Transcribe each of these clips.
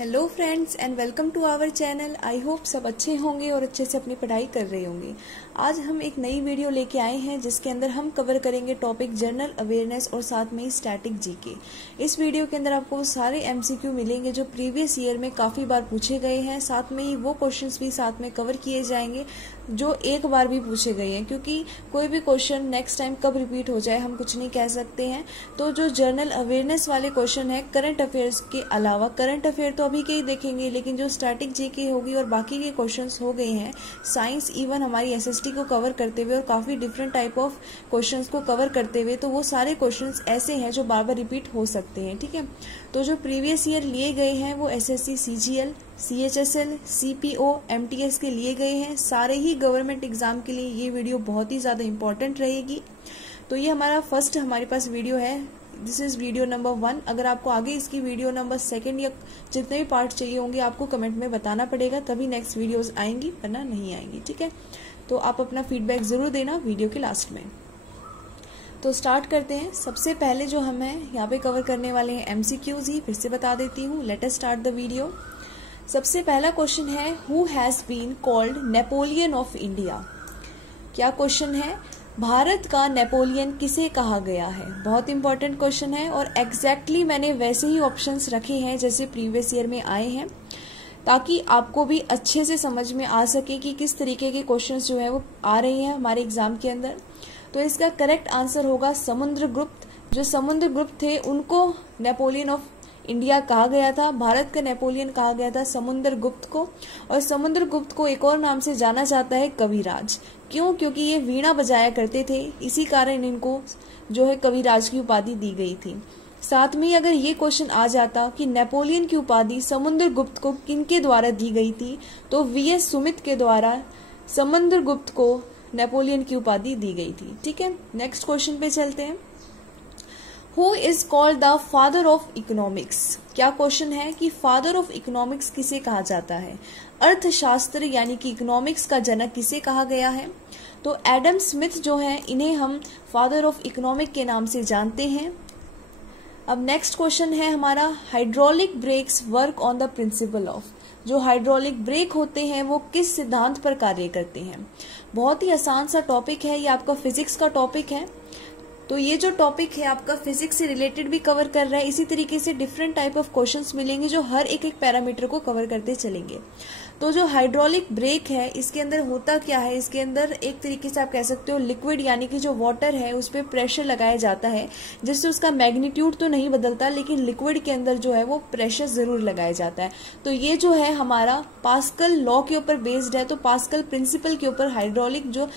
Hello friends and welcome to our channel. I hope सब अच्छे होंगे और अच्छे से अपनी पढ़ाई कर रहे होंगे। आज हम एक नई वीडियो लेके आए हैं जिसके अंदर हम कवर करेंगे टॉपिक जनरल अवेयरनेस और साथ में ही स्टैटिक जीके। इस वीडियो के अंदर आपको सारे एमसीक्यू मिलेंगे जो प्रीवियस ईयर में काफी बार पूछे गए हैं। साथ में ही वो क्वेश्चंस भी साथ में कवर किए जाएंगे जो एक बार भी पूछे गए हैं, क्योंकि कोई भी क्वेश्चन नेक्स्ट टाइम कब रिपीट हो जाए हम कुछ नहीं कह सकते हैं। तो जो जनरल अवेयरनेस वाले क्वेश्चन है करंट अफेयर्स के अलावा, करंट अफेयर तो अभी के ही देखेंगे, लेकिन जो स्टैटिक जीके होगी और बाकी के क्वेश्चंस हो गए हैं साइंस, इवन हमारी एसएसटी को कवर करते हुए और काफी डिफरेंट टाइप ऑफ क्वेश्चंस को कवर करते हुए, तो वो सारे क्वेश्चंस ऐसे हैं जो बार बार रिपीट हो सकते हैं। ठीक है, तो जो प्रीवियस ईयर लिए गए हैं वो SSC, CGL, CHSL, CPO, MTS के लिए गए हैं। सारे ही गवर्नमेंट एग्जाम के लिए ये वीडियो बहुत ही ज्यादा इंपॉर्टेंट रहेगी। तो ये हमारा फर्स्ट हमारे पास वीडियो है, दिस इज वीडियो नंबर 1। अगर आपको आगे इसकी वीडियो नंबर 2 या जितने भी पार्ट चाहिए होंगे आपको कमेंट में बताना पड़ेगा, तभी नेक्स्ट वीडियोस आएंगी, वरना नहीं आएंगी। ठीक है, तो आप अपना फीडबैक जरूर देना वीडियो के लास्ट में। तो स्टार्ट करते हैं। सबसे पहले जो हम यहाँ पे कवर करने वाले हैं एमसीक्यूज ही, फिर से बता देती हूँ। Let us start the video. सबसे पहला क्वेश्चन है, who has been called Napoleon of India. क्या क्वेश्चन है? भारत का नेपोलियन किसे कहा गया है? बहुत इंपॉर्टेंट क्वेश्चन है और एग्जैक्टली मैंने वैसे ही ऑप्शंस रखे हैं जैसे प्रीवियस ईयर में आए हैं, ताकि आपको भी अच्छे से समझ में आ सके कि किस तरीके के क्वेश्चंस जो है वो आ रहे हैं हमारे एग्जाम के अंदर। तो इसका करेक्ट आंसर होगा समुद्रगुप्त। जो समुद्रगुप्त थे उनको नेपोलियन ऑफ इंडिया कहा गया था। भारत का नेपोलियन कहा गया था समुद्रगुप्त को, और समुद्रगुप्त को एक और नाम से जाना जाता है कविराज। क्यों? क्योंकि ये वीणा बजाया करते थे, इसी कारण इनको जो है कविराज की उपाधि दी गई थी। साथ में अगर ये क्वेश्चन आ जाता कि नेपोलियन की उपाधि समुद्रगुप्त को किनके द्वारा दी गई थी, तो वीएस सुमित के द्वारा समुद्रगुप्त को नेपोलियन की उपाधि दी गई थी। ठीक है, नेक्स्ट क्वेश्चन पे चलते हैं। Who is called the father of economics. क्या क्वेश्चन है कि फादर ऑफ इकोनॉमिक्स किसे कहा जाता है? अर्थशास्त्र यानी कि इकोनॉमिक्स का जनक किसे कहा गया है? तो एडम स्मिथ जो है, इन्हें हम फादर ऑफ इकोनॉमिक के नाम से जानते हैं। अब नेक्स्ट क्वेश्चन है हमारा, hydraulic breaks work on the principle of. जो हाइड्रोलिक ब्रेक होते हैं वो किस सिद्धांत पर कार्य करते हैं? बहुत ही आसान सा टॉपिक है, ये आपका फिजिक्स का टॉपिक है। तो ये जो टॉपिक है आपका फिजिक्स से रिलेटेड भी कवर कर रहा है। इसी तरीके से डिफरेंट टाइप ऑफ क्वेश्चंस मिलेंगे जो हर एक एक पैरामीटर को कवर करते चलेंगे। तो जो हाइड्रोलिक ब्रेक है इसके अंदर होता क्या है? इसके अंदर एक तरीके से आप कह सकते हो लिक्विड यानी कि जो वाटर है उस पर प्रेशर लगाया जाता है, जिससे उसका मैग्नीट्यूड तो नहीं बदलता, लेकिन लिक्विड के अंदर जो है वो प्रेशर जरूर लगाया जाता है। तो ये जो है हमारा पास्कल लॉ के ऊपर बेस्ड है, तो पास्कल प्रिंसिपल के ऊपर हाइड्रोलिक जो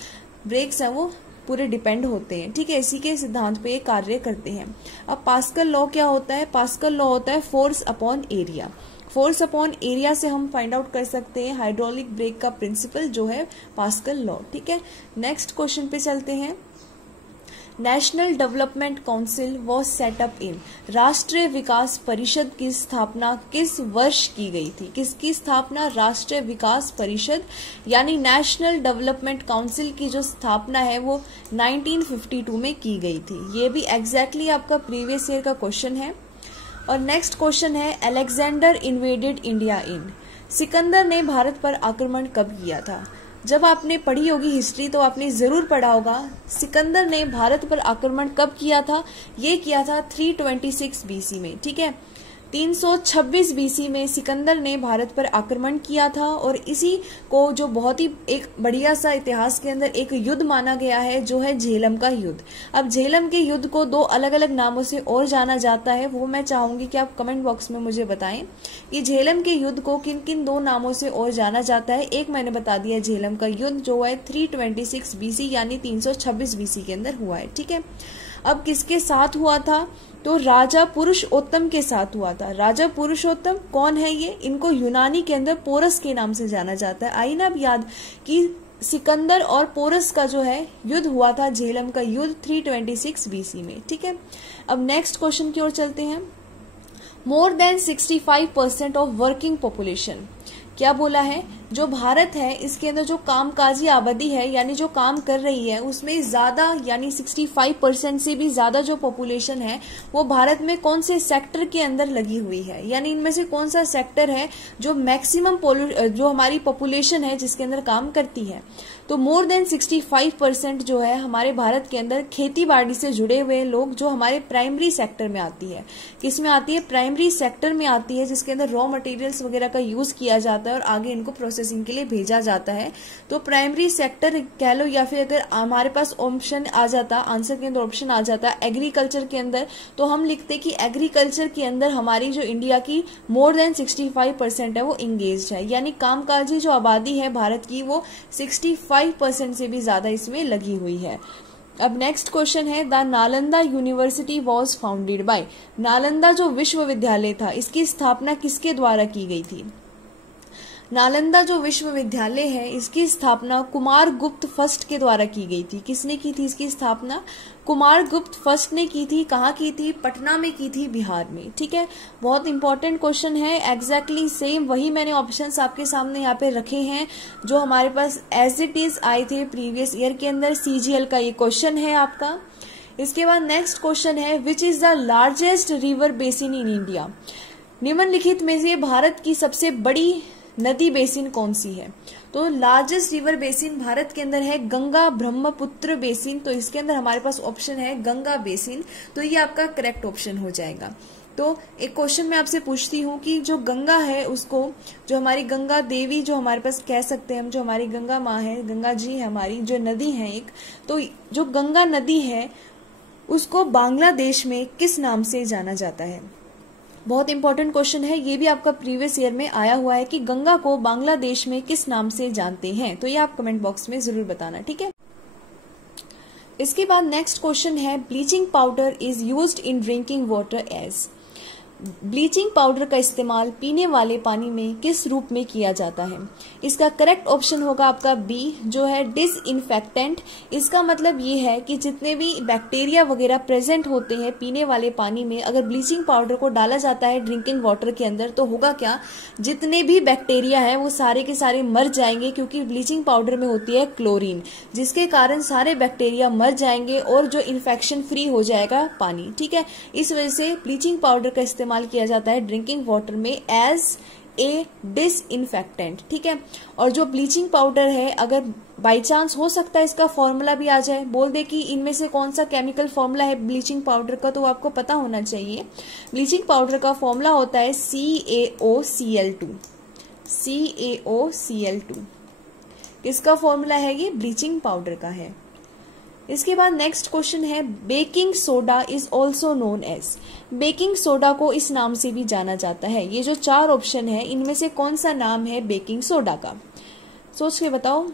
ब्रेक्स है वो पूरे डिपेंड होते हैं। ठीक है, इसी के सिद्धांत पे ये कार्य करते हैं। अब पास्कल लॉ क्या होता है? पास्कल लॉ होता है force upon area. Force upon area से हम फाइंड आउट कर सकते हैं हाइड्रोलिक ब्रेक का प्रिंसिपल जो है पास्कल लॉ। ठीक है, नेक्स्ट क्वेश्चन पे चलते हैं। National development council was set up in. राष्ट्रीय विकास परिषद की स्थापना किस वर्ष की गई थी? किसकी स्थापना? राष्ट्रीय विकास परिषद यानी नेशनल डेवलपमेंट काउंसिल की जो स्थापना है वो 1952 में की गई थी। ये भी एग्जैक्टली आपका प्रीवियस ईयर का क्वेश्चन है। और नेक्स्ट क्वेश्चन है, Alexander invaded India in. Sikandar ने भारत पर आक्रमण कब किया था? जब आपने पढ़ी होगी हिस्ट्री तो आपने जरूर पढ़ा होगा सिकंदर ने भारत पर आक्रमण कब किया था। ये किया था 326 बीसी में। ठीक है, 326 बीसी में सिकंदर ने भारत पर आक्रमण किया था, और इसी को जो बहुत ही एक बढ़िया सा इतिहास के अंदर एक युद्ध माना गया है जो है झेलम का युद्ध। अब झेलम के युद्ध को 2 अलग अलग नामों से और जाना जाता है, वो मैं चाहूंगी कि आप कमेंट बॉक्स में मुझे बताएं कि झेलम के युद्ध को किन किन 2 नामों से और जाना जाता है। एक मैंने बता दिया, झेलम का युद्ध जो है 326 बीसी यानी 326 बीसी के अंदर हुआ है। ठीक है, अब किसके साथ हुआ था? तो राजा पुरुषोत्तम के साथ हुआ था। राजा पुरुषोत्तम कौन है ये? इनको यूनानी के अंदर पोरस के नाम से जाना जाता है। आई ना अब याद कि सिकंदर और पोरस का जो है युद्ध हुआ था, झेलम का युद्ध 326 बीसी में। ठीक है, अब नेक्स्ट क्वेश्चन की ओर चलते हैं। More than 65% of working population. क्या बोला है? जो भारत है इसके अंदर जो कामकाजी आबादी है यानी जो काम कर रही है उसमें ज्यादा यानी 65% से भी ज्यादा जो पॉपुलेशन है वो भारत में कौन से सेक्टर के अंदर लगी हुई है, यानी इनमें से कौन सा सेक्टर है जो मैक्सिमम जो हमारी पॉपुलेशन है जिसके अंदर काम करती है। तो मोर देन 65% जो है हमारे भारत के अंदर खेती बाड़ी से जुड़े हुए लोग जो हमारे प्राइमरी सेक्टर में आती है। किस में आती है? प्राइमरी सेक्टर में आती है, जिसके अंदर रॉ मटेरियल्स वगैरह का यूज किया जाता है और आगे इनको प्रोसेसिंग के लिए भेजा जाता है। तो प्राइमरी सेक्टर कह लो, या फिर अगर हमारे पास ऑप्शन आ जाता, आंसर के अंदर ऑप्शन आ जाता एग्रीकल्चर के अंदर, तो हम लिखते कि एग्रीकल्चर के अंदर हमारी जो इंडिया की मोर देन 65% है वो इंगेज है, यानी कामकाजी जो आबादी है भारत की वो 65% से भी ज्यादा इसमें लगी हुई है। अब नेक्स्ट क्वेश्चन है, the Nalanda university was founded by. Nalanda जो विश्वविद्यालय था इसकी स्थापना किसके द्वारा की गई थी? नालंदा जो विश्वविद्यालय है इसकी स्थापना कुमार गुप्त फर्स्ट के द्वारा की गई थी। किसने की थी इसकी स्थापना? कुमार गुप्त फर्स्ट ने की थी। कहाँ की थी? पटना में की थी, बिहार में। ठीक है, बहुत इंपॉर्टेंट क्वेश्चन है, एग्जैक्टली सेम वही मैंने ऑप्शंस आपके सामने यहाँ पे रखे हैं जो हमारे पास एज इट इज आए थे प्रीवियस ईयर के अंदर। CGL का ये क्वेश्चन है आपका। इसके बाद नेक्स्ट क्वेश्चन है, which is the largest river basin in India. निम्नलिखित में से भारत की सबसे बड़ी नदी बेसिन कौन सी है? तो लार्जेस्ट रिवर बेसिन भारत के अंदर है गंगा ब्रह्मपुत्र बेसिन। तो इसके अंदर हमारे पास ऑप्शन है गंगा बेसिन, तो ये आपका करेक्ट ऑप्शन हो जाएगा। तो एक क्वेश्चन मैं आपसे पूछती हूँ कि जो गंगा है उसको, जो हमारी गंगा देवी जो हमारे पास कह सकते हैं हम, जो हमारी गंगा माँ है, गंगा जी है हमारी, जो नदी है एक, तो जो गंगा नदी है उसको बांग्लादेश में किस नाम से जाना जाता है? बहुत इंपॉर्टेंट क्वेश्चन है, ये भी आपका प्रीवियस ईयर में आया हुआ है कि गंगा को बांग्लादेश में किस नाम से जानते हैं। तो ये आप कमेंट बॉक्स में जरूर बताना, ठीक है। इसके बाद नेक्स्ट क्वेश्चन है, bleaching powder is used in drinking water as. Bleaching powder का इस्तेमाल पीने वाले पानी में किस रूप में किया जाता है? इसका करेक्ट ऑप्शन होगा आपका बी, जो है डिसइंफेक्टेंट। इसका मतलब ये है कि जितने भी बैक्टीरिया वगैरह प्रेजेंट होते हैं पीने वाले पानी में, अगर ब्लीचिंग पाउडर को डाला जाता है ड्रिंकिंग वाटर के अंदर तो होगा क्या? जितने भी बैक्टीरिया है वो सारे के सारे मर जाएंगे, क्योंकि ब्लीचिंग पाउडर में होती है क्लोरीन, जिसके कारण सारे बैक्टीरिया मर जाएंगे और जो इन्फेक्शन फ्री हो जाएगा पानी। ठीक है, इस वजह से ब्लीचिंग पाउडर का इस्तेमाल किया जाता है ड्रिंकिंग वाटर में एज ए डिसइंफेक्टेंट। ठीक है, और जो ब्लीचिंग पाउडर है, अगर बाय चांस हो सकता है इसका फॉर्मूला भी आ जाए, बोल दे कि इनमें से कौन सा केमिकल फॉर्मूला है ब्लीचिंग पाउडर का, तो आपको पता होना चाहिए। ब्लीचिंग पाउडर का फॉर्मूला होता है CaOCl2। CaOCl2 किसका फॉर्मूला है? ये ब्लीचिंग पाउडर का है। इसके बाद नेक्स्ट क्वेश्चन है, baking soda is also known as. Baking soda को इस नाम से भी जाना जाता है। ये जो चार ऑप्शन है इनमें से कौन सा नाम है बेकिंग सोडा का? सोच के बताओ।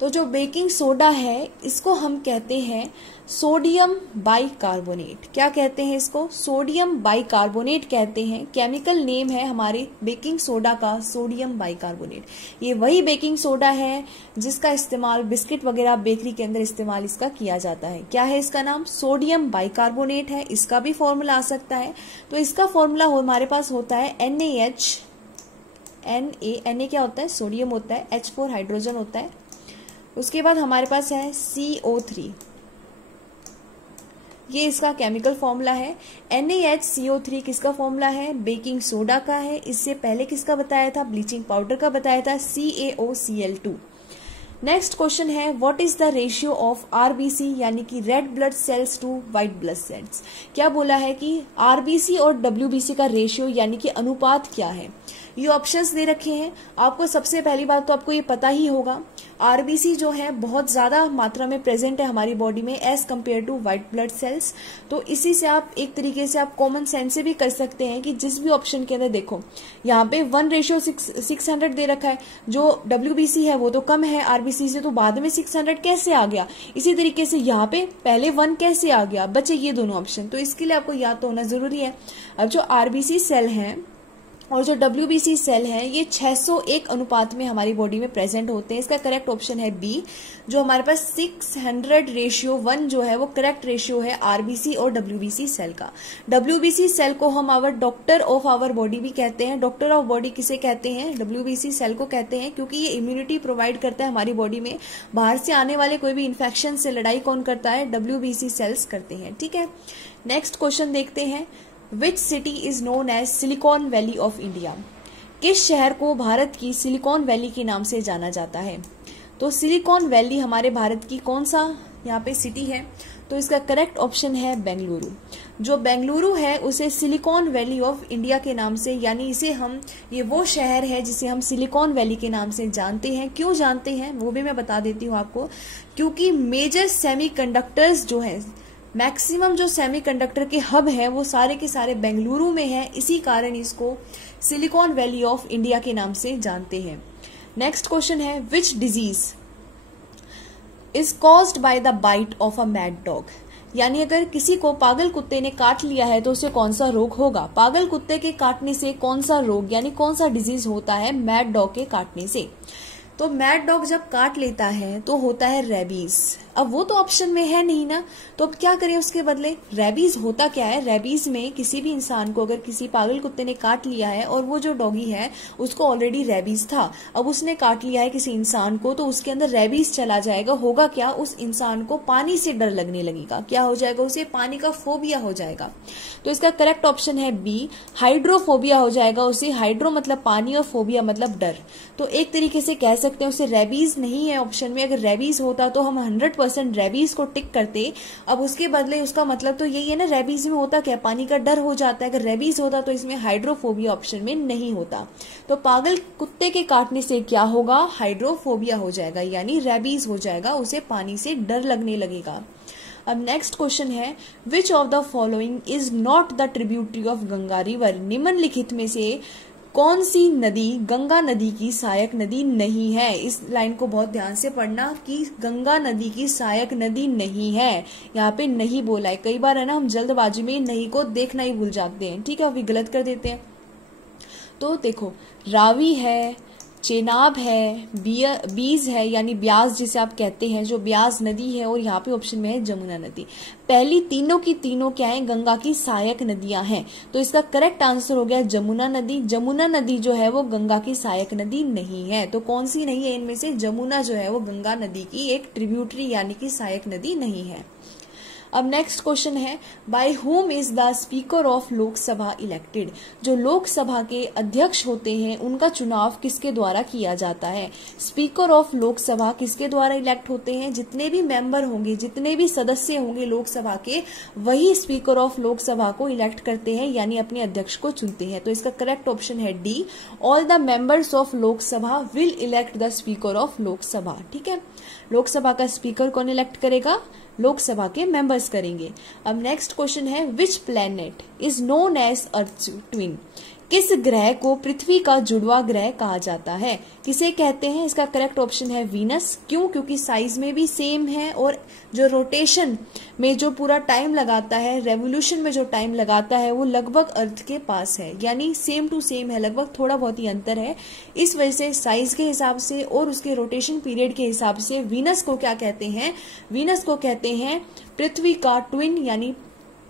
तो जो बेकिंग सोडा है इसको हम कहते हैं सोडियम बाइकार्बोनेट। क्या कहते हैं इसको? सोडियम बाइकार्बोनेट कहते हैं। केमिकल नेम है हमारे बेकिंग सोडा का सोडियम बाइकार्बोनेट। ये वही बेकिंग सोडा है जिसका इस्तेमाल बिस्किट वगैरह बेकरी के अंदर इस्तेमाल इसका किया जाता है। क्या है इसका नाम? सोडियम बाइकार्बोनेट है। इसका भी फॉर्मूला आ सकता है। तो इसका फॉर्मूला हमारे पास होता है NaH। Na क्या होता है? सोडियम होता है। H4 हाइड्रोजन होता है। उसके बाद हमारे पास है CO3। ये इसका केमिकल फॉर्मूला है। NaHCO3 किसका फॉर्मूला है? बेकिंग सोडा का है। इससे पहले किसका बताया था? ब्लीचिंग पाउडर का बताया था, CaOCl2। नेक्स्ट क्वेश्चन है, what is the ratio of RBC यानी कि red blood cells to white blood cells. क्या बोला है कि RBC और WBC का रेशियो यानी कि अनुपात क्या है? ये ऑप्शंस दे रखे हैं आपको। सबसे पहली बात तो आपको ये पता ही होगा, RBC जो है बहुत ज्यादा मात्रा में प्रेजेंट है हमारी बॉडी में as compare to white blood cells. तो इसी से आप एक तरीके से आप कॉमन सेंस से भी कर सकते हैं कि जिस भी ऑप्शन के अंदर देखो यहाँ पे 1:600 दे रखा है। जो WBC है वो तो कम है RBC से, तो बाद में 600 कैसे आ गया? इसी तरीके से यहाँ पे पहले 1 कैसे आ गया? बचे ये दोनों ऑप्शन। तो इसके लिए आपको याद तो होना जरूरी है। अब जो RBC सेल है और जो WBC सेल है ये 601 अनुपात में हमारी बॉडी में प्रेजेंट होते हैं। इसका करेक्ट ऑप्शन है बी। जो हमारे पास 600:1 जो है वो करेक्ट रेशियो है RBC और WBC सेल का। WBC सेल को हम our doctor of our body भी कहते हैं। डॉक्टर ऑफ बॉडी किसे कहते हैं? WBC सेल को कहते हैं, क्योंकि ये इम्यूनिटी प्रोवाइड करता है हमारी बॉडी में। बाहर से आने वाले कोई भी इन्फेक्शन से लड़ाई कौन करता है? WBC सेल्स करते हैं। ठीक है, नेक्स्ट क्वेश्चन देखते हैं। Which city is known as Silicon Valley of India? किस शहर को भारत की सिलिकॉन वैली के नाम से जाना जाता है? तो सिलिकॉन वैली हमारे भारत की कौन सा यहाँ पे सिटी है? तो इसका करेक्ट ऑप्शन है बेंगलुरु। जो बेंगलुरु है उसे सिलिकॉन वैली ऑफ इंडिया के नाम से, यानी इसे हम, ये वो शहर है जिसे हम सिलिकॉन वैली के नाम से जानते हैं। क्यों जानते हैं वो भी मैं बता देती हूँ आपको। क्योंकि मेजर सेमीकंडक्टर्स जो है, मैक्सिमम जो सेमीकंडक्टर के हब है वो सारे के सारे बेंगलुरु में है। इसी कारण इसको सिलिकॉन वैली ऑफ इंडिया के नाम से जानते हैं। नेक्स्ट क्वेश्चन है, which disease is caused by the bite of a mad dog? यानी अगर किसी को पागल कुत्ते ने काट लिया है तो उसे कौन सा रोग होगा? पागल कुत्ते के काटने से कौन सा रोग यानी कौन सा डिजीज होता है मैड डॉग के काटने से? तो मैड डॉग जब काट लेता है तो होता है रेबीज। अब वो तो ऑप्शन में है नहीं ना, तो अब क्या करें उसके बदले? रेबीज होता क्या है? रेबीज में किसी भी इंसान को अगर किसी पागल कुत्ते ने काट लिया है और वो जो डॉगी है उसको ऑलरेडी रेबीज था, अब उसने काट लिया है किसी इंसान को, तो उसके अंदर रेबीज चला जाएगा। होगा क्या? उस इंसान को पानी से डर लगने लगेगा। क्या हो जाएगा? उसे पानी का फोबिया हो जाएगा। तो इसका करेक्ट ऑप्शन है बी, हाइड्रोफोबिया हो जाएगा उसे। हाइड्रो मतलब पानी और फोबिया मतलब डर। तो एक तरीके से कह सकते हैं उसे रेबीज नहीं है ऑप्शन में। अगर रेबीज होता तो हम 100% रेबीज को टिक करते। अब उसके बदले उसका मतलब तो यही है ना, रेबीज में होता क्या? पानी का डर हो जाता है। अगर रेबीज होता तो इसमें हाइड्रोफोबिया ऑप्शन में नहीं होता। तो पागल कुत्ते के काटने से क्या होगा? हाइड्रोफोबिया हो जाएगा, यानी रेबीज हो जाएगा, उसे पानी से डर लगने लगेगा। अब नेक्स्ट क्वेश्चन है, which of the following is not the tributary of Ganga river? निम्नलिखित में से कौन सी नदी गंगा नदी की सहायक नदी नहीं है? इस लाइन को बहुत ध्यान से पढ़ना कि गंगा नदी की सहायक नदी नहीं है। यहाँ पे नहीं बोला है। कई बार है ना, हम जल्दबाजी में नहीं को देखना ही भूल जाते हैं। ठीक है, अभी गलत कर देते हैं। तो देखो, रावी है, चेनाब है, बीज है यानी ब्यास जिसे आप कहते हैं, जो ब्यास नदी है, और यहाँ पे ऑप्शन में है जमुना नदी। पहली तीनों की तीनों क्या है? गंगा की सहायक नदियां हैं। तो इसका करेक्ट आंसर हो गया जमुना नदी। जमुना नदी जो है वो गंगा की सहायक नदी नहीं है। तो कौन सी नहीं है इनमें से? जमुना जो है वो गंगा नदी की एक ट्रिब्यूटरी यानी कि सहायक नदी नहीं है। अब नेक्स्ट क्वेश्चन है, by whom is the speaker of Lok Sabha elected? जो लोकसभा के अध्यक्ष होते हैं उनका चुनाव किसके द्वारा किया जाता है? स्पीकर ऑफ लोकसभा किसके द्वारा इलेक्ट होते हैं? जितने भी मेंबर होंगे, जितने भी सदस्य होंगे लोकसभा के, वही स्पीकर ऑफ लोकसभा को इलेक्ट करते हैं, यानी अपने अध्यक्ष को चुनते हैं। तो इसका करेक्ट ऑप्शन है D, all the members of Lok Sabha will elect the speaker of Lok Sabha. ठीक है, लोकसभा का स्पीकर कौन इलेक्ट करेगा? लोकसभा के मेंबर्स करेंगे। अब नेक्स्ट क्वेश्चन है, which planet is known as earth twin? किस ग्रह को पृथ्वी का जुड़वा ग्रह कहा जाता है? किसे कहते हैं? इसका करेक्ट ऑप्शन है वीनस। क्यों? क्योंकि साइज में भी सेम है और जो रोटेशन में जो पूरा टाइम लगाता है, रेवोल्यूशन में जो टाइम लगाता है, वो लगभग अर्थ के पास है, यानी सेम टू सेम है, लगभग थोड़ा बहुत ही अंतर है। इस वजह से साइज के हिसाब से और उसके रोटेशन पीरियड के हिसाब से वीनस को क्या कहते हैं? वीनस को कहते हैं पृथ्वी का ट्विन, यानी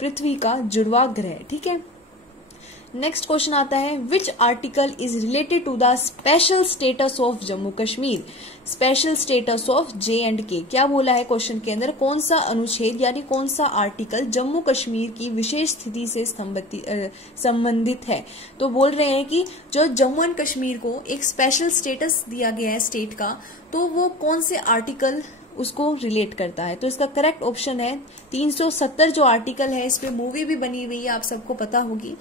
पृथ्वी का जुड़वा ग्रह। ठीक है, नेक्स्ट क्वेश्चन आता है, which article is related to the special status of Jammu Kashmir? Special status of J&K क्या बोला है क्वेश्चन के अंदर? कौन सा अनुच्छेद यानी कौन सा आर्टिकल जम्मू कश्मीर की विशेष स्थिति से संबंधित है? तो बोल रहे हैं कि जो जम्मू एंड कश्मीर को एक स्पेशल स्टेटस दिया गया है स्टेट का, तो वो कौन से आर्टिकल उसको रिलेट करता है? तो इसका करेक्ट ऑप्शन है 370 जो आर्टिकल है। इस पे मूवी भी बनी हुई है, आप सबको पता होगी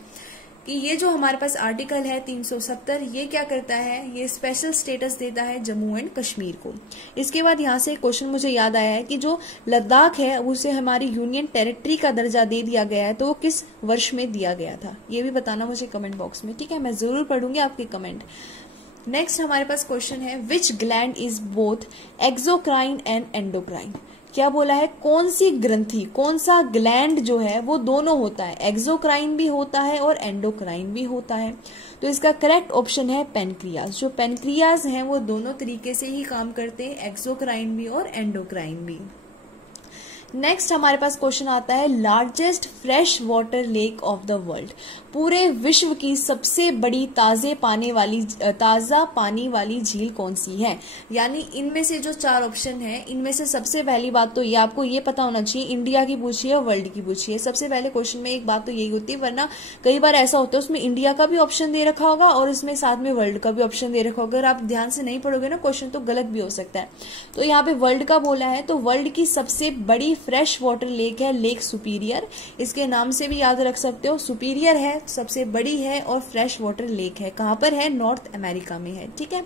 कि ये जो हमारे पास आर्टिकल है 370, ये क्या करता है? ये स्पेशल स्टेटस देता है जम्मू एंड कश्मीर को। इसके बाद यहाँ से एक क्वेश्चन मुझे याद आया है कि जो लद्दाख है उसे हमारी यूनियन टेरिटरी का दर्जा दे दिया गया है, तो वो किस वर्ष में दिया गया था? ये भी बताना मुझे कमेंट बॉक्स में। ठीक है, मैं जरूर पढ़ूंगी आपके कमेंट। नेक्स्ट हमारे पास क्वेश्चन है, विच gland is both exocrine and endocrine? क्या बोला है, कौन सी ग्रंथि, कौन सा ग्लैंड जो है वो दोनों होता है, एक्सोक्राइन भी होता है और एंडोक्राइन भी होता है। तो इसका करेक्ट ऑप्शन है पेनक्रियाज। जो पेनक्रियाज हैं वो दोनों तरीके से ही काम करते हैं, एक्सोक्राइन भी और एंडोक्राइन भी। नेक्स्ट हमारे पास क्वेश्चन आता है, largest fresh water lake of the world, पूरे विश्व की सबसे बड़ी ताजा पानी वाली झील कौन सी है। यानी इनमें से जो 4 ऑप्शन है, इनमें से सबसे पहली बात तो ये आपको ये पता होना चाहिए, इंडिया की पूछी है, वर्ल्ड की पूछी है। सबसे पहले क्वेश्चन में एक बात तो यही होती है, वरना कई बार ऐसा होता है उसमें इंडिया का भी ऑप्शन दे रखा होगा और उसमें साथ में वर्ल्ड का भी ऑप्शन दे रखा होगा। अगर आप ध्यान से नहीं पढ़ोगे ना क्वेश्चन तो गलत भी हो सकता है। तो यहाँ पे वर्ल्ड का बोला है, तो वर्ल्ड की सबसे बड़ी फ्रेश वाटर लेक है लेक सुपीरियर। इसके नाम से भी याद रख सकते हो, सुपीरियर है, सबसे बड़ी है और फ्रेश वाटर लेक है। कहां पर है, नॉर्थ अमेरिका में है। ठीक है,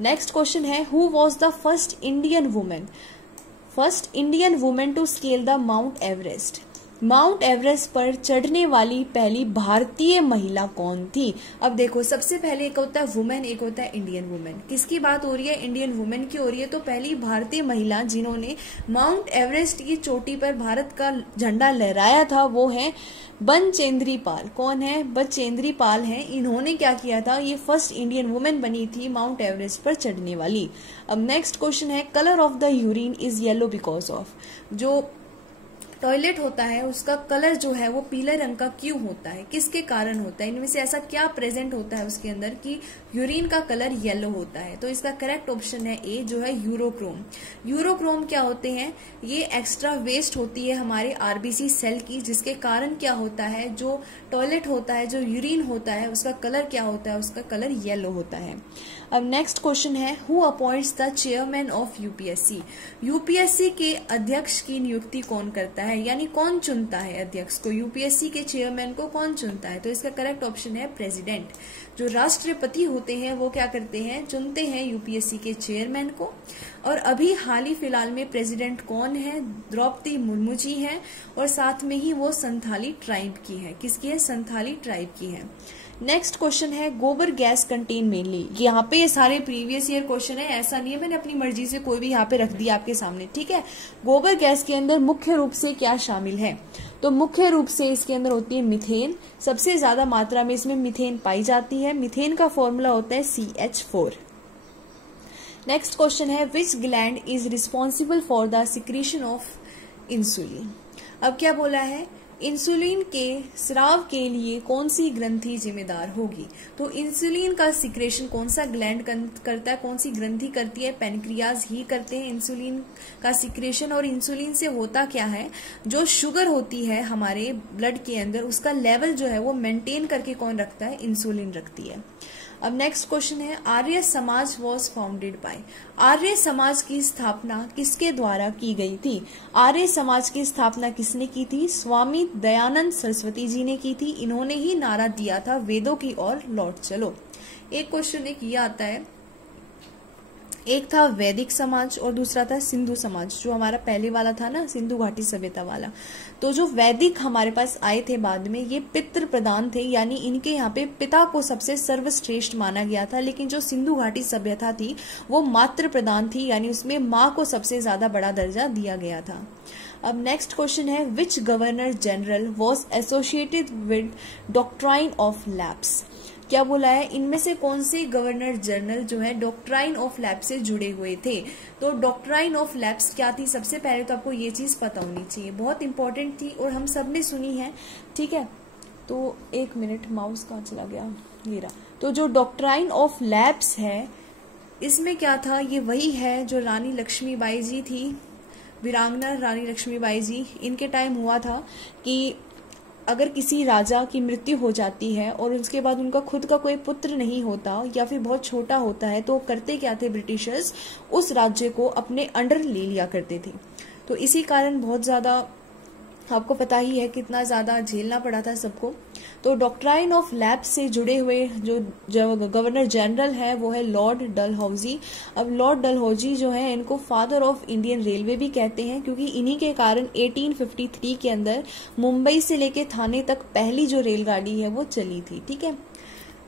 नेक्स्ट क्वेश्चन है, who was the first Indian women to scale the Mount Everest. Mount Everest पर चढ़ने वाली पहली भारतीय महिला कौन थी। अब देखो, सबसे पहले एक होता है वुमेन, एक होता है इंडियन वुमेन। किसकी बात हो रही है, इंडियन वुमेन की हो रही है। तो पहली भारतीय महिला जिन्होंने माउंट एवरेस्ट की चोटी पर भारत का झंडा लहराया था वो है बनचेंद्री पाल। कौन है, बचेंद्री पाल हैं। इन्होंने क्या किया था, ये फर्स्ट इंडियन वुमेन बनी थी माउंट एवरेस्ट पर चढ़ने वाली। अब नेक्स्ट क्वेश्चन है, colour of the urine is yellow because of. जो टॉयलेट होता है उसका कलर जो है वो पीले रंग का क्यों होता है, किसके कारण होता है, इनमें से ऐसा क्या प्रेजेंट होता है उसके अंदर कि यूरिन का कलर येलो होता है। तो इसका करेक्ट ऑप्शन है ए, जो है यूरोक्रोम। यूरोक्रोम क्या होते हैं, ये एक्स्ट्रा वेस्ट होती है हमारे आरबीसी सेल की, जिसके कारण क्या होता है, जो टॉयलेट होता है, जो यूरिन होता है उसका कलर क्या होता है, उसका कलर येलो होता है। अब नेक्स्ट क्वेश्चन है, who appoints the chairman of UPSC. UPSC के अध्यक्ष की नियुक्ति कौन करता है, यानी कौन चुनता है अध्यक्ष को, यूपीएससी के चेयरमैन को कौन चुनता है। तो इसका करेक्ट ऑप्शन है प्रेसिडेंट। जो राष्ट्रपति होते हैं वो क्या करते हैं, चुनते हैं यूपीएससी के चेयरमैन को। और अभी हाल ही फिलहाल में प्रेसिडेंट कौन है, द्रौपदी मुर्मू जी हैं, और साथ में ही वो संथाली ट्राइब की है। किसकी है, संथाली ट्राइब की है। नेक्स्ट क्वेश्चन है, गोबर गैस कंटेन मेनली। यहाँ पे ये सारे प्रीवियस ईयर क्वेश्चन है, ऐसा नहीं है मैंने अपनी मर्जी से कोई भी यहाँ पे रख दिया आपके सामने। ठीक है, गोबर गैस के अंदर मुख्य रूप से क्या शामिल है, तो मुख्य रूप से इसके अंदर होती है मीथेन। सबसे ज्यादा मात्रा में इसमें मीथेन पाई जाती है। मीथेन का फॉर्मूला होता है CH4। नेक्स्ट क्वेश्चन है, विच gland is responsible for the secretion of insulin. अब क्या बोला है, इंसुलिन के स्राव के लिए कौन सी ग्रंथि जिम्मेदार होगी। तो इंसुलिन का सिक्रेशन कौन सा ग्लैंड करता है, कौन सी ग्रंथि करती है, पेनक्रियाज ही करते हैं इंसुलिन का सिक्रेशन। और इंसुलिन से होता क्या है, जो शुगर होती है हमारे ब्लड के अंदर उसका लेवल जो है वो मेंटेन करके कौन रखता है, इंसुलिन रखती है। अब नेक्स्ट क्वेश्चन है, Arya Samaj was founded by. Arya Samaj की स्थापना किसके द्वारा की गई थी। आर्य समाज की स्थापना किसने की थी, स्वामी दयानंद सरस्वती जी ने की थी। इन्होंने ही नारा दिया था, वेदों की ओर लौट चलो। एक क्वेश्चन एक ये आता है, एक था वैदिक समाज और दूसरा था सिंधु समाज। जो हमारा पहले वाला था ना, सिंधु घाटी सभ्यता वाला, तो जो वैदिक हमारे पास आए थे बाद में, ये पितृ प्रधान थे, यानी इनके यहाँ पे पिता को सबसे सर्वश्रेष्ठ माना गया था। लेकिन जो सिंधु घाटी सभ्यता थी वो मातृ प्रधान थी, यानी उसमें माँ को सबसे ज्यादा बड़ा दर्जा दिया गया था। अब नेक्स्ट क्वेश्चन है, which governor general was associated with doctrine of lapse. क्या बोला है, इनमें से कौन से गवर्नर जनरल जो है डॉक्ट्राइन ऑफ लैप्स से जुड़े हुए थे। तो डॉक्ट्राइन ऑफ लैप्स क्या थी, सबसे पहले तो आपको ये चीज पता होनी चाहिए, बहुत इंपॉर्टेंट थी और हम सब ने सुनी है। ठीक है, तो एक मिनट, माउस कहाँ चला गया, ये रहा। तो जो डॉक्ट्राइन ऑफ लैप्स है, इसमें क्या था, ये वही है जो रानी लक्ष्मीबाई जी थी, वीरांगना रानी लक्ष्मीबाई जी, इनके टाइम हुआ था कि अगर किसी राजा की मृत्यु हो जाती है और उसके बाद उनका खुद का कोई पुत्र नहीं होता या फिर बहुत छोटा होता है, तो करते क्या थे ब्रिटिशर्स, उस राज्य को अपने अंडर ले लिया करते थे। तो इसी कारण बहुत ज्यादा आपको पता ही है कितना ज्यादा झेलना पड़ा था सबको। तो डॉक्ट्राइन ऑफ लैप्स से जुड़े हुए जो गवर्नर जनरल है वो है लॉर्ड डलहौजी। अब लॉर्ड डलहौजी जो है, इनको फादर ऑफ इंडियन रेलवे भी कहते हैं, क्योंकि इन्हीं के कारण 1853 के अंदर मुंबई से लेके थाने तक पहली जो रेलगाड़ी है वो चली थी। ठीक है,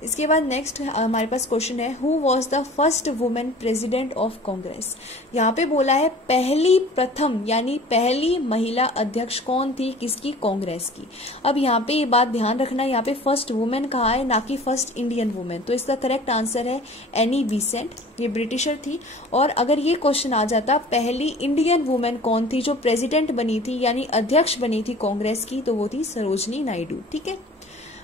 इसके बाद नेक्स्ट हमारे पास क्वेश्चन है, who was the first women president of Congress. यहाँ पे बोला है प्रथम यानी पहली महिला अध्यक्ष कौन थी, किसकी, कांग्रेस की। अब यहाँ पे ये बात ध्यान रखना, यहाँ पे फर्स्ट वुमेन कहा है, ना कि फर्स्ट इंडियन वुमेन। तो इसका करेक्ट आंसर है एनी बेसेंट, ये ब्रिटिशर थी। और अगर ये क्वेश्चन आ जाता पहली इंडियन वुमेन कौन थी जो प्रेसिडेंट बनी थी यानी अध्यक्ष बनी थी कांग्रेस की, तो वो थी सरोजनी नायडू। ठीक है,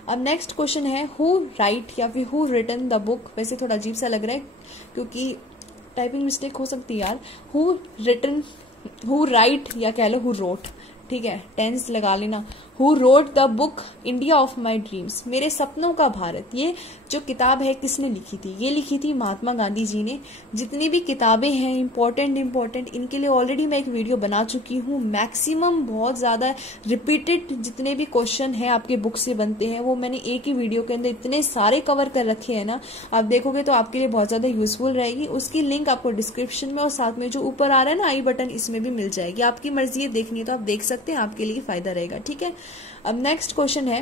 अब नेक्स्ट क्वेश्चन है, हु राइट या फिर हु रिटन द बुक। वैसे थोड़ा अजीब सा लग रहा है क्योंकि टाइपिंग मिस्टेक हो सकती है यार। हु राइट या कह लो हु रोट, ठीक है, टेंस लगा लेना। Who wrote the book India of my dreams, मेरे सपनों का भारत। ये जो किताब है किसने लिखी थी, ये लिखी थी महात्मा गांधी जी ने। जितनी भी किताबें हैं इम्पोर्टेंट इनके लिए ऑलरेडी मैं एक वीडियो बना चुकी हूँ। मैक्सिमम बहुत ज्यादा रिपीटेड जितने भी क्वेश्चन है आपके बुक से बनते हैं वो मैंने एक ही वीडियो के अंदर इतने सारे कवर कर रखे हैं ना, आप देखोगे तो आपके लिए बहुत ज्यादा यूजफुल रहेगी। उसकी लिंक आपको डिस्क्रिप्शन में और साथ में जो ऊपर आ रहा है ना आई बटन, इसमें भी मिल जाएगी। आपकी मर्जी है देखनी है तो आप देख सकते हैं, आपके लिए फायदा रहेगा। ठीक है, अब नेक्स्ट क्वेश्चन है,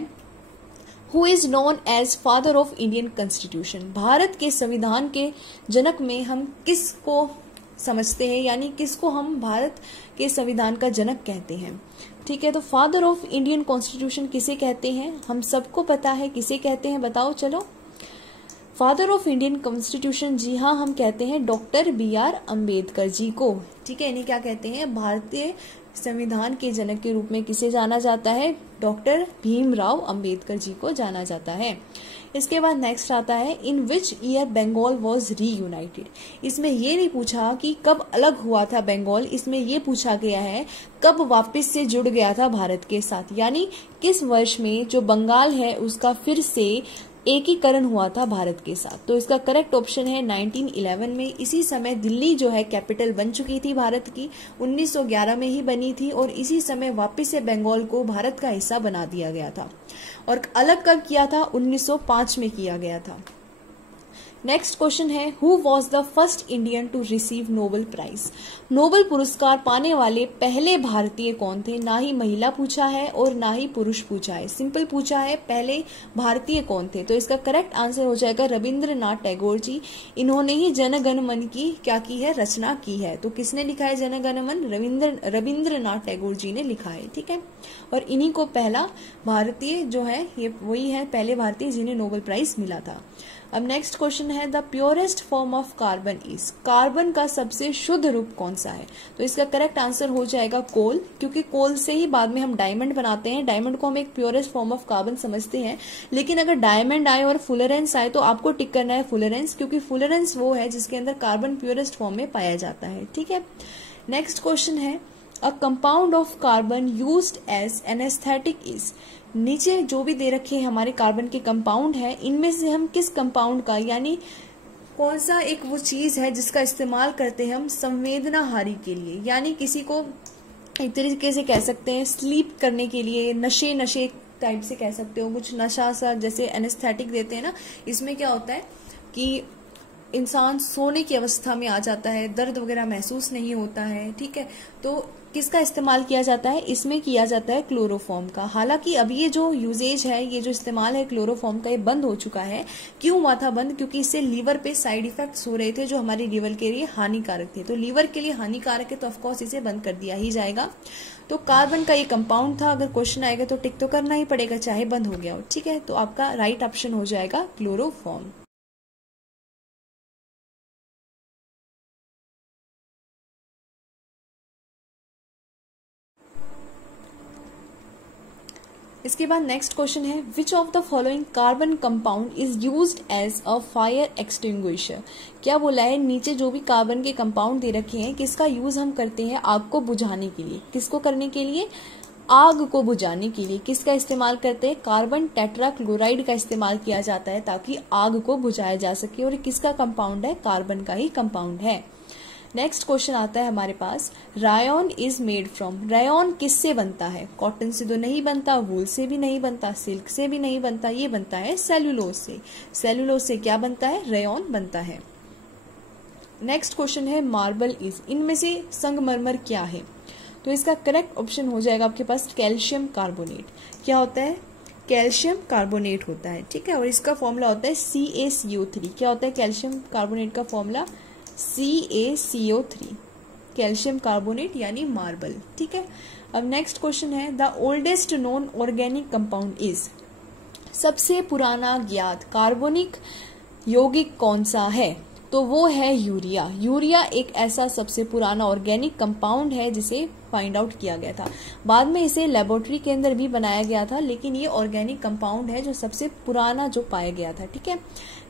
who is known as father of Indian constitution. Bharat के संविधान के जनक में हम किसको समझते हैं, यानी किसको हम भारत के संविधान का जनक कहते हैं। ठीक है, तो फादर ऑफ इंडियन कॉन्स्टिट्यूशन किसे कहते हैं, हम सबको पता है किसे कहते हैं, बताओ चलो। फादर ऑफ इंडियन कॉन्स्टिट्यूशन, जी हाँ, हम कहते हैं डॉक्टर BR अम्बेडकर जी को। ठीक है, इन्हें क्या कहते हैं, भारतीय संविधान के जनक के रूप में किसे जाना जाता है, डॉक्टर भीमराव अंबेडकर जी को जाना जाता है। इसके बाद नेक्स्ट आता है, in which year Bengal was reunited. इसमें ये नहीं पूछा कि कब अलग हुआ था बंगाल, इसमें ये पूछा गया है कब वापस से जुड़ गया था भारत के साथ, यानी किस वर्ष में जो बंगाल है उसका फिर से एकीकरण हुआ था भारत के साथ। तो इसका करेक्ट ऑप्शन है 1911 में। इसी समय दिल्ली जो है कैपिटल बन चुकी थी भारत की, 1911 में ही बनी थी और इसी समय वापस से बंगाल को भारत का हिस्सा बना दिया गया था। और अलग कब किया था, 1905 में किया गया था। नेक्स्ट क्वेश्चन है, who was the first Indian to receive Nobel prize. Nobel पुरस्कार पाने वाले पहले भारतीय कौन थे, ना ही महिला पूछा है और ना ही पुरुष पूछा है, सिंपल पूछा है पहले भारतीय कौन थे। तो इसका करेक्ट आंसर हो जाएगा रविंद्रनाथ टैगोर जी। इन्होंने ही जन गण मन की क्या की है, रचना की है। तो किसने लिखा है जन गण मन, रविंद्रनाथ टैगोर जी ने लिखा है। ठीक है, और इन्हीं को पहला भारतीय जो है ये वही है पहले भारतीय जिन्हें नोबेल प्राइज मिला था। अब नेक्स्ट क्वेश्चन है, the purest form of carbon is. Carbon का सबसे शुद्ध रूप कौन सा है। तो इसका करेक्ट आंसर हो जाएगा कोल, क्योंकि कोल से ही बाद में हम डायमंड बनाते हैं। डायमंड को हम एक प्योरेस्ट फॉर्म ऑफ कार्बन समझते हैं, लेकिन अगर डायमंड आए और फुलरेंस आए तो आपको टिक करना है फुलरेंस, क्योंकि फुलरेंस वो है जिसके अंदर कार्बन प्योरेस्ट फॉर्म में पाया जाता है। ठीक है, नेक्स्ट क्वेश्चन है, a compound of carbon used as anaesthetic is. नीचे जो भी दे रखे हैं हमारे कार्बन के कंपाउंड है, इनमें से हम किस कंपाउंड का यानी कौन सा एक वो चीज है जिसका इस्तेमाल करते हैं हम संवेदनाहारी के लिए, यानी किसी को एक तरीके से कह सकते हैं स्लीप करने के लिए, नशे टाइप से कह सकते हो, कुछ नशा सा जैसे एनेस्थेटिक देते हैं ना। इसमें क्या होता है कि इंसान सोने की अवस्था में आ जाता है, दर्द वगैरह महसूस नहीं होता है। ठीक है, तो किसका इस्तेमाल किया जाता है, इसमें किया जाता है क्लोरोफॉर्म का। हालांकि अब ये जो यूजेज है, ये जो इस्तेमाल है क्लोरोफॉर्म का, ये बंद हो चुका है। क्यों हुआ था बंद, क्योंकि इससे लीवर पे साइड इफेक्ट्स हो रहे थे जो हमारे लीवर के लिए हानिकारक थे। तो लीवर के लिए हानिकारक है तो ऑफकोर्स इसे बंद कर दिया ही जाएगा। तो कार्बन का ये कंपाउंड था, अगर क्वेश्चन आएगा तो टिक तो करना ही पड़ेगा चाहे बंद हो गया हो। ठीक है, तो आपका राइट ऑप्शन हो जाएगा क्लोरोफॉर्म। इसके बाद नेक्स्ट क्वेश्चन है, which of the following carbon compound is used as a fire extinguisher. क्या बोला है, नीचे जो भी कार्बन के कंपाउंड दे रखे हैं किसका यूज हम करते हैं आग को बुझाने के लिए। किसको करने के लिए, आग को बुझाने के लिए किसका इस्तेमाल करते हैं, कार्बन टेट्राक्लोराइड का इस्तेमाल किया जाता है ताकि आग को बुझाया जा सके। और किसका कंपाउंड है, कार्बन का ही कंपाउंड है। नेक्स्ट क्वेश्चन आता है हमारे पास, rayon is made from. Rayon किससे बनता है, कॉटन से तो नहीं बनता, वूल से भी नहीं बनता, सिल्क से भी नहीं बनता, ये बनता है सेल्यूलोज से। सेल्यूलोज से क्या बनता है, रायन बनता है। नेक्स्ट क्वेश्चन है, मार्बल इज। इनमें से संगमरमर क्या है। तो इसका करेक्ट ऑप्शन हो जाएगा आपके पास कैल्शियम कार्बोनेट। क्या होता है, कैल्शियम कार्बोनेट होता है, ठीक है, और इसका फॉर्मूला होता है CaCO3। क्या होता है कैल्शियम कार्बोनेट का फॉर्मूला? CaCO3, कैल्शियम कार्बोनेट यानी मार्बल, ठीक है। अब नेक्स्ट क्वेश्चन है, the oldest known organic compound is, सबसे पुराना ज्ञात कार्बनिक यौगिक कौन सा है? तो वो है यूरिया। यूरिया एक ऐसा सबसे पुराना ऑर्गेनिक कंपाउंड है जिसे फाइंड आउट किया गया था। बाद में इसे लेबोरेटरी के अंदर भी बनाया गया था, लेकिन ये ऑर्गेनिक कंपाउंड है जो सबसे पुराना जो पाया गया था, ठीक है।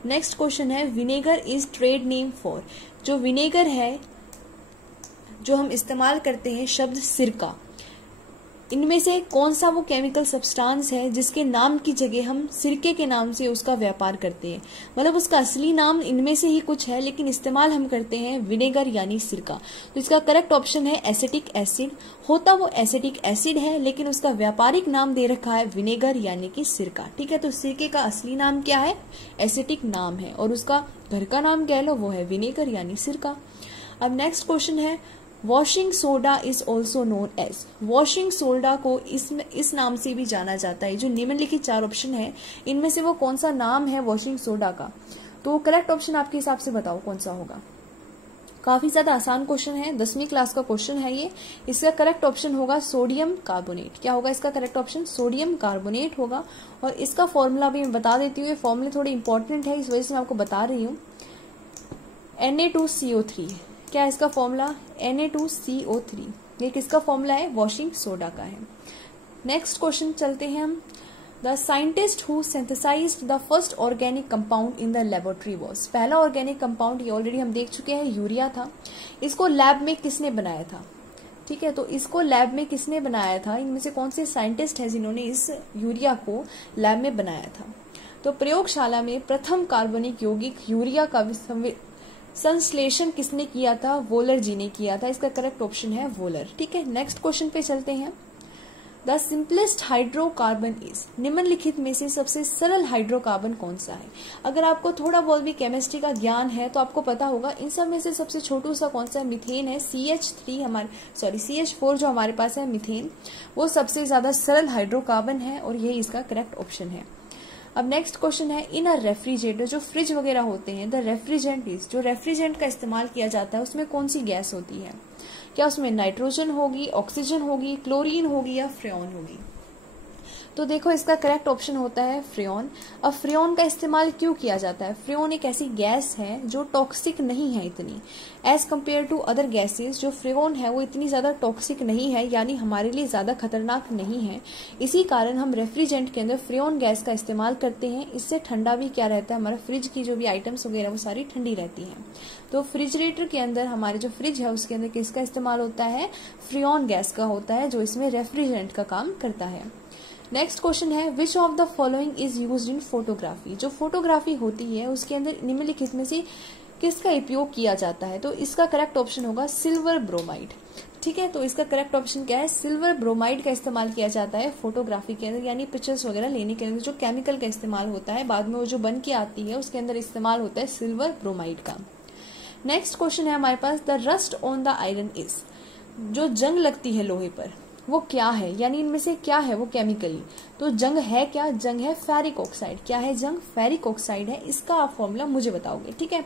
नेक्स्ट क्वेश्चन है, vinegar is trade name for, जो विनेगर है जो हम इस्तेमाल करते हैं शब्द सिरका, इनमें से कौन सा वो केमिकल सब्सटेंस है जिसके नाम की जगह हम सिरके के नाम से उसका व्यापार करते हैं? मतलब उसका असली नाम इनमें से ही कुछ है, लेकिन इस्तेमाल हम करते हैं विनेगर यानी सिरका। तो इसका करेक्ट ऑप्शन है एसिटिक एसिड। होता वो एसिटिक एसिड है, लेकिन उसका व्यापारिक नाम दे रखा है विनेगर यानी कि सिरका, ठीक है। तो सिरके का असली नाम क्या है? एसिटिक नाम है, और उसका घर का नाम कह लो वो है विनेगर यानी सिरका। अब नेक्स्ट क्वेश्चन है, washing soda is also known as, washing soda को इस नाम से भी जाना जाता है। जो निम्नलिखित 4 ऑप्शन है, इनमें से वो कौन सा नाम है वॉशिंग सोडा का? तो करेक्ट ऑप्शन आपके हिसाब से बताओ कौन सा होगा। काफी ज्यादा आसान क्वेश्चन है, 10वीं क्लास का क्वेश्चन है ये। इसका करेक्ट ऑप्शन होगा सोडियम कार्बोनेट। क्या होगा इसका करेक्ट ऑप्शन? सोडियम कार्बोनेट होगा। और इसका फॉर्मूला भी मैं बता देती हूँ, ये फॉर्मूले थोड़े इंपॉर्टेंट है, इस वजह से मैं आपको बता रही हूँ। Na2CO3, क्या है इसका फॉर्मूला? Na2CO3। ये किसका फॉर्मूला है? वॉशिंग सोडा का है। नेक्स्ट क्वेश्चन चलते हैं हम। The scientist who synthesised the first organic compound in the laboratory was, पहला ऑर्गेनिक कंपाउंड ये ऑलरेडी हम देख चुके हैं, यूरिया था। इसको लैब में किसने बनाया था? ठीक है, तो इसको लैब में किसने बनाया था? इनमें से कौन से साइंटिस्ट हैं जिन्होंने इस यूरिया को लैब में बनाया था? तो प्रयोगशाला में प्रथम कार्बनिक यौगिक यूरिया का संश्लेषण किसने किया था? वोलर जी ने किया था। इसका करेक्ट ऑप्शन है वोलर, ठीक है। नेक्स्ट क्वेश्चन पे चलते हैं। द सिंपलेस्ट हाइड्रोकार्बन इज, निम्नलिखित में से सबसे सरल हाइड्रोकार्बन कौन सा है? अगर आपको थोड़ा बहुत भी केमिस्ट्री का ज्ञान है तो आपको पता होगा इन सब में से सबसे छोटू सा कौन सा? मीथेन है। CH4 जो हमारे पास है मीथेन, वो सबसे ज्यादा सरल हाइड्रोकार्बन है, और यही इसका करेक्ट ऑप्शन है। अब नेक्स्ट क्वेश्चन है, इन अ रेफ्रिजरेटर, जो फ्रिज वगैरह होते हैं, द रेफ्रिजरेंट इज, जो रेफ्रिजरेंट का इस्तेमाल किया जाता है उसमें कौन सी गैस होती है? क्या उसमें नाइट्रोजन होगी, ऑक्सीजन होगी, क्लोरीन होगी या फ्रेऑन होगी? तो देखो इसका करेक्ट ऑप्शन होता है फ्रेऑन। अब फ्रेऑन का इस्तेमाल क्यों किया जाता है? फ्रेऑन एक ऐसी गैस है जो टॉक्सिक नहीं है इतनी, as compare to other gases. जो फ्रेऑन है वो इतनी ज्यादा टॉक्सिक नहीं है, यानी हमारे लिए ज्यादा खतरनाक नहीं है। इसी कारण हम रेफ्रिजरेंट के अंदर फ्रेऑन गैस का इस्तेमाल करते हैं। इससे ठंडा भी क्या रहता है, हमारा फ्रिज की जो भी आइटम्स वगैरह वो सारी ठंडी रहती हैं। तो फ्रिजरेटर के अंदर हमारे जो फ्रिज है उसके अंदर किसका इस्तेमाल होता है? फ्रेऑन गैस का होता है, जो इसमें रेफ्रिजरेंट का काम करता है। नेक्स्ट क्वेश्चन है, which of the following is used in photography, जो फोटोग्राफी होती है उसके अंदर निम्नलिखित में से किसका उपयोग किया जाता है? तो इसका करेक्ट ऑप्शन होगा सिल्वर ब्रोमाइड, ठीक है। तो इसका करेक्ट ऑप्शन क्या है? सिल्वर ब्रोमाइड का इस्तेमाल किया जाता है फोटोग्राफी के अंदर, यानी पिक्चर्स वगैरह लेने के अंदर जो केमिकल का इस्तेमाल होता है, बाद में वो जो बन के आती है उसके अंदर इस्तेमाल होता है सिल्वर ब्रोमाइड का। नेक्स्ट क्वेश्चन है हमारे पास, the rust on the iron is, जो जंग लगती है लोहे पर वो क्या है, यानी इनमें से क्या है वो केमिकली? तो जंग है क्या? जंग है फेरिक ऑक्साइड। क्या है जंग? फेरिक ऑक्साइड है। इसका आप फॉर्मूला मुझे बताओगे, ठीक है।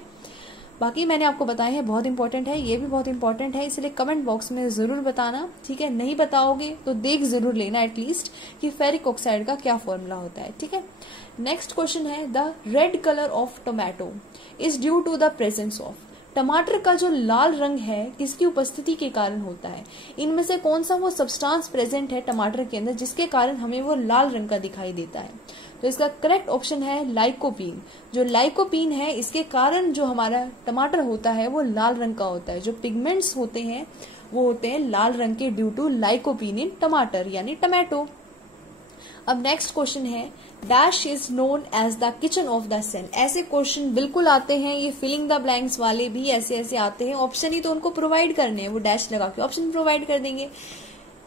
बाकी मैंने आपको बताया है, बहुत इंपॉर्टेंट है, ये भी बहुत इंपॉर्टेंट है, इसलिए कमेंट बॉक्स में जरूर बताना, ठीक है। नहीं बताओगे तो देख जरूर लेना एटलीस्ट कि फेरिक ऑक्साइड का क्या फॉर्मूला होता है, ठीक है। नेक्स्ट क्वेश्चन है, the red colour of tomato is due to the presence of, टमाटर का जो लाल रंग है किसकी उपस्थिति के कारण होता है? इनमें से कौन सा वो सब्सटेंस प्रेजेंट है टमाटर के अंदर जिसके कारण हमें वो लाल रंग का दिखाई देता है? तो इसका करेक्ट ऑप्शन है लाइकोपीन। जो लाइकोपीन है इसके कारण जो हमारा टमाटर होता है वो लाल रंग का होता है। जो पिगमेंट्स होते हैं वो होते हैं लाल रंग के ड्यू टू लाइकोपीन इन टमाटर यानी टमाटो। अब नेक्स्ट क्वेश्चन है, dash is known as the kitchen of the sun. ऐसे क्वेश्चन बिल्कुल आते हैं, ये फिलिंग द ब्लैंक्स वाले भी ऐसे ऐसे आते हैं, ऑप्शन ही तो उनको प्रोवाइड करने हैं, वो डैश लगा के ऑप्शन प्रोवाइड कर देंगे।